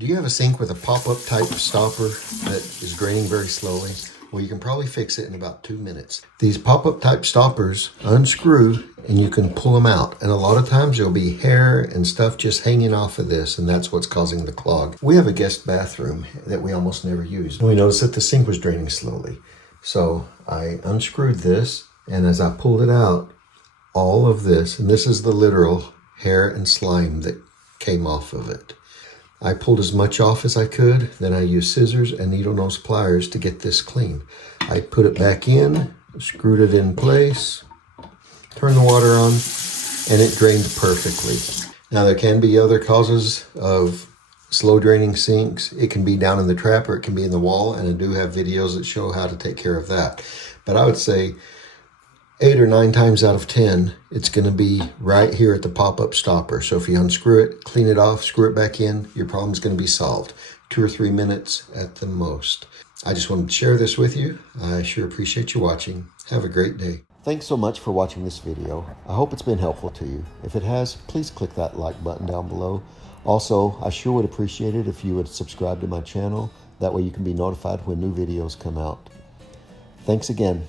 Do you have a sink with a pop-up type stopper that is draining very slowly? Well, you can probably fix it in about 2 minutes. These pop-up type stoppers unscrew and you can pull them out. And a lot of times there'll be hair and stuff just hanging off of this, and that's what's causing the clog. We have a guest bathroom that we almost never use. And we noticed that the sink was draining slowly. So I unscrewed this, and as I pulled it out, all of this, and this is the literal hair and slime that came off of it. I pulled as much off as I could, then I used scissors and needle nose pliers to get this clean. I put it back in, screwed it in place, turned the water on, and it drained perfectly. Now there can be other causes of slow draining sinks. It can be down in the trap or it can be in the wall, and I do have videos that show how to take care of that. But I would say 8 or 9 times out of 10, it's going to be right here at the pop-up stopper. So if you unscrew it, clean it off, screw it back in, your problem's going to be solved. 2 or 3 minutes at the most. I just wanted to share this with you. I sure appreciate you watching. Have a great day. Thanks so much for watching this video. I hope it's been helpful to you. If it has, please click that like button down below. Also, I sure would appreciate it if you would subscribe to my channel. That way you can be notified when new videos come out. Thanks again.